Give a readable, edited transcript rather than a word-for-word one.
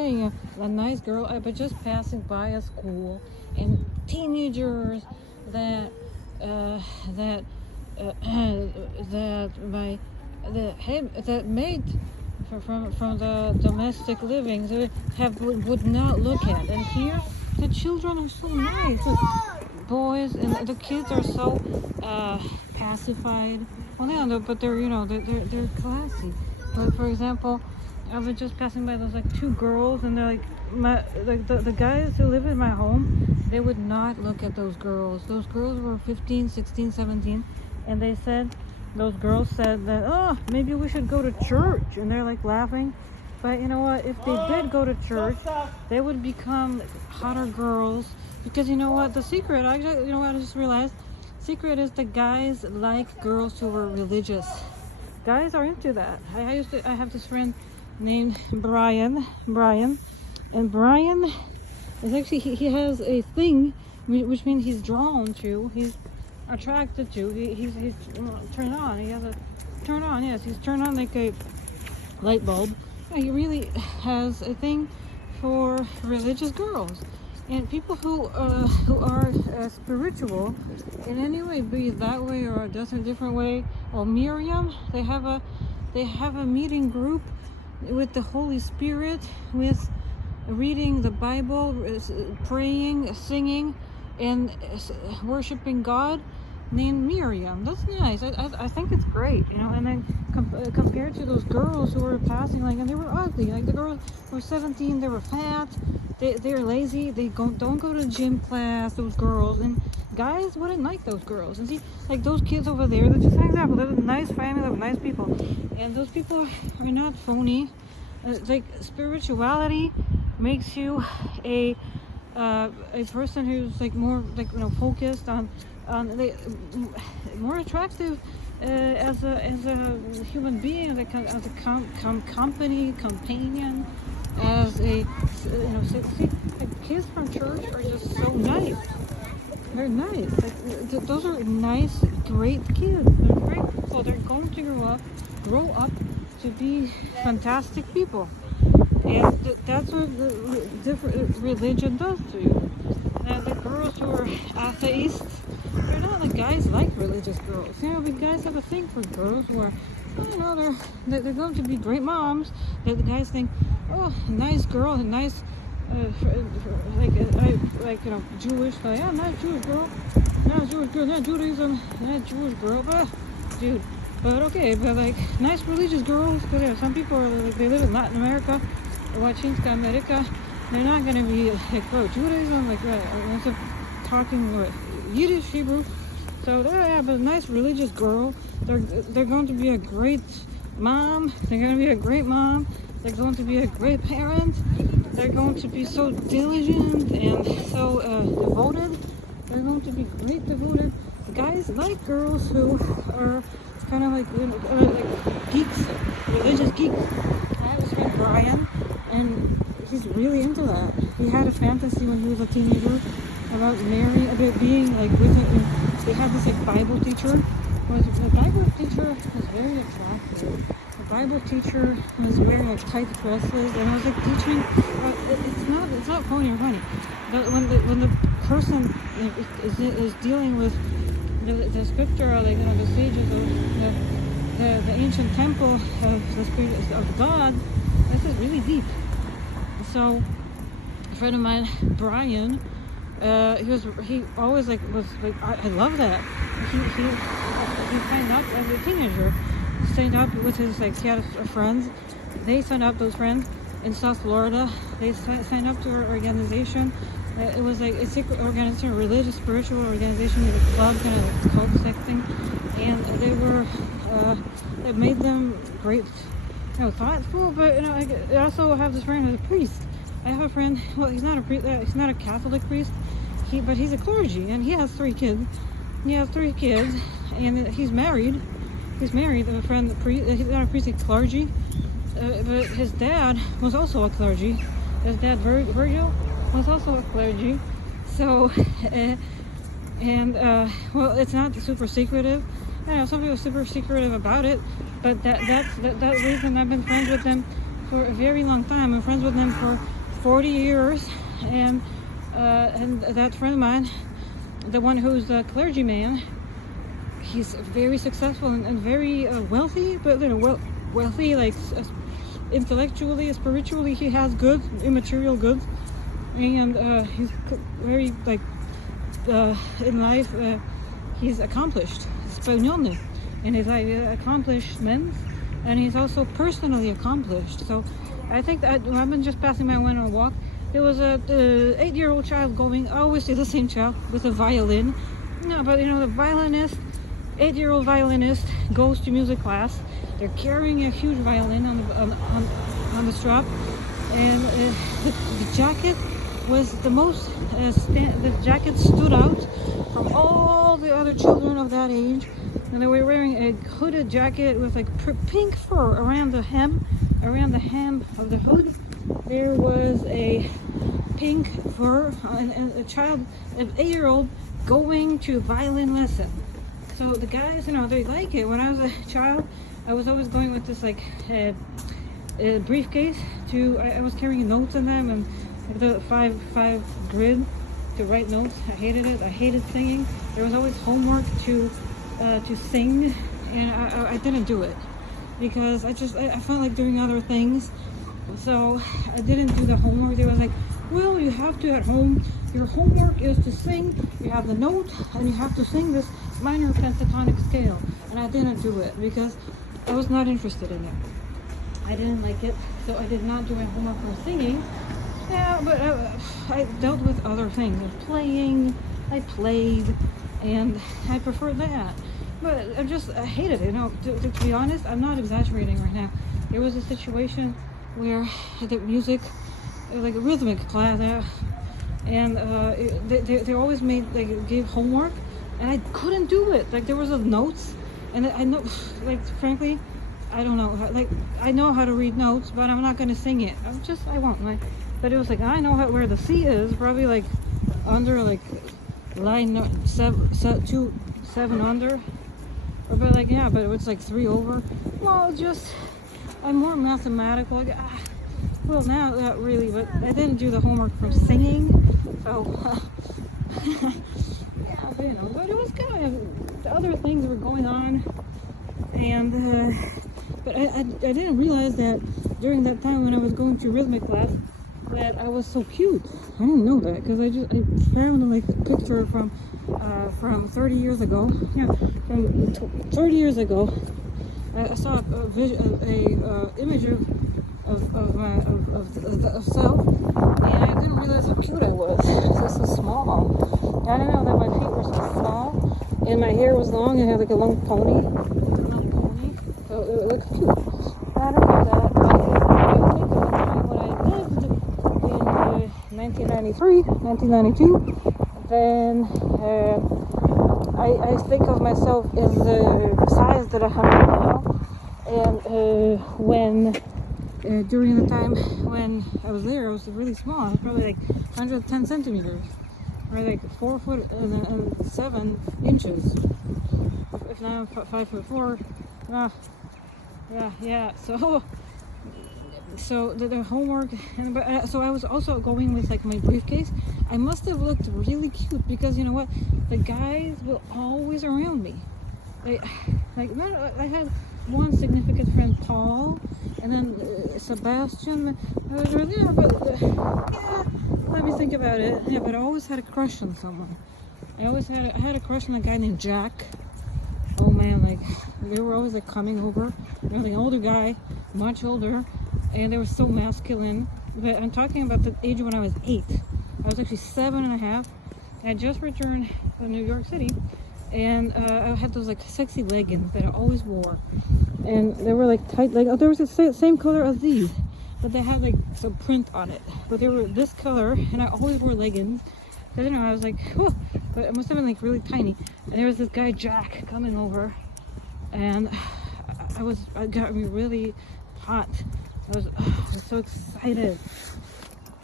A nice girl, but just passing by a school, and teenagers that uh, that that my that made from the domestic living they would not look at. And here the children are so nice. The boys and the kids are so pacified. Well, they don't know, but they're classy. But for example, I was just passing by those like two girls, and they're like the guys who live in my home, they would not look at those girls. Those girls were 15, 16, 17, and those girls said that, oh, maybe we should go to church, and they're like laughing. But you know what, if they did go to church, they would become hotter girls, because you know what, the secret, I just realized, secret is the guys like girls who were religious. Guys are into that. I have this friend named Brian, and Brian is actually, he has a thing, which means he's drawn to, he's attracted to, he's turned on. He has a turn on, yes, he's turned on like a light bulb. Yeah, he really has a thing for religious girls and people who are spiritual in any way, be it that way or just a different way. Well, Miriam, they have a meeting group with the Holy Spirit, with reading the Bible, praying, singing, and worshiping God, named Miriam. That's nice. I think it's great, and then compared to those girls who were passing, and they were ugly. Like the girls were 17, they were fat, they're lazy, they don't go to gym class, those girls, and guys wouldn't like those girls. And see, like those kids over there, they're just an example. They're a nice family, they're nice people, and those people are not phony. Like spirituality makes you a person who's like more focused on more attractive as a human being, as a company companion, as a see, like kids from church are just so nice. They're nice. Like, those are nice, great kids. They're great people. They're going to grow up to be fantastic people, and that's what the different religion does to you. And the girls who are atheists, they're not like guys like religious girls. The guys have a thing for girls who are, they're going to be great moms. The guys think, oh, nice girl, a nice, Jewish. Yeah, nice Jewish girl, not Judaism, not Jewish girl, but dude. But okay, but like nice religious girls, because some people are like, they live in Latin America, Łacińska America. They're not gonna be like, oh, Judaism, like instead of talking Yiddish, Hebrew. So yeah, but a nice religious girl. They're going to be a great mom. They're going to be a great mom. They're going to be a great parent. They're going to be so diligent and so devoted. They're going to be great devoted. Guys like girls who are kind of like geeks, religious geeks. I have this friend Brian, and he's really into that. He had a fantasy when he was a teenager about being like with him. They had this like Bible teacher. The Bible teacher was very attractive. The Bible teacher was wearing like tight dresses, and I was like teaching. It's not phony or funny. But when the person is dealing with the scripture, like the sages of the ancient temple of the spirit of God, this is really deep. So a friend of mine, Brian, he always was like, I love that. He signed up as a teenager. Signed up with his he had friends. They signed up, those friends in South Florida. They signed up to our organization. It was like a secret organization, a religious, spiritual organization, with a club, kind of like cult sex thing. And they were, it made them great, thoughtful. But I also have this friend who's a priest. I have a friend. Well, he's not a priest. He's not a Catholic priest. But he's a clergy, and he has 3 kids. He has 3 kids, and he's married. He's married to a friend, he's not a priest, he's clergy. But his dad was also a clergy. His dad, Virgil, was also a clergy. So, well, it's not super secretive. Some people are super secretive about it, but that's that reason I've been friends with them for a very long time. I'm friends with him for 40 years, and that friend of mine, the one who's a clergyman, he's very successful and very wealthy, but wealthy like intellectually, spiritually, he has goods, immaterial goods, and he's very like in life. He's accomplished, spełniony in his life, accomplishments, and he's also personally accomplished. So I think that I've been just passing by, went on a walk. There was a 8-year-old child going. I always see the same child with a violin. No, but the violinist, 8-year-old violinist, goes to music class. They're carrying a huge violin on the strap, and the jacket was the most. The jacket stood out from all the other children of that age, and they were wearing a hooded jacket with like pink fur around the hem of the hood. There was a pink fur, and a child, an 8-year-old, going to violin lesson. So the guys, they like it. When I was a child, I was always going with this like a briefcase I was carrying notes in them, and the five grid to write notes. I hated it. I hated singing. There was always homework to sing, and I didn't do it because I felt like doing other things. So I didn't do the homework. They was like, well, you have to at home. Your homework is to sing. You have the note, and you have to sing this minor pentatonic scale. And I didn't do it because I was not interested in it. I didn't like it, so I did not do my homework for singing. Yeah, but I dealt with other things. I played, and I preferred that. But I hated it. To be honest, I'm not exaggerating right now. There was a situation where the music, like a rhythmic class, and they always gave homework, and I couldn't do it. Like there was notes, and I know, like frankly, I don't know. Like I know how to read notes, but I'm not going to sing it. I won't. But it was like I know where the C is, probably like under like line 7 under, but like but it's like 3 over. Well, I'm more mathematical. Like, well, now not really, but I didn't do the homework for singing, so yeah, but it was kind of the other things were going on, and but I didn't realize that during that time when I was going to rhythmic class that I was so cute. I didn't know that because I found like a picture from 30 years ago. Yeah, from 30 years ago. I saw a image of self, and I didn't realize how cute I was. Just so small. I didn't know that my feet were so small, and my hair was long. I had like a long pony, so it looked cute. I don't know that. I think of the time when I lived in 1993, 1992, then I think of myself as the size that I have now. And when during the time when I was there, I was really small. I was probably like 110 centimeters, or like 4 foot and 7 inches. If now I'm 5'4", yeah. So the homework, so I was also going with like my briefcase. I must have looked really cute because you know what? The guys were always around me. I had one significant friend, Paul, and then Sebastian. Let me think about it. Yeah, but I always had a crush on someone. I had a crush on a guy named Jacques. Oh man, like they were always like coming over. An older guy, much older, and they were so masculine. But I'm talking about the age when I was 8. I was actually 7.5. I had just returned from New York City, and I had those like sexy leggings that I always wore, and they were like tight leg. They were the same color as these, but they had like some print on it. But they were this color, and I always wore leggings. I don't know. I was like, whew, but it must have been like really tiny. And there was this guy Jacques coming over, and I got me really hot. I was so excited.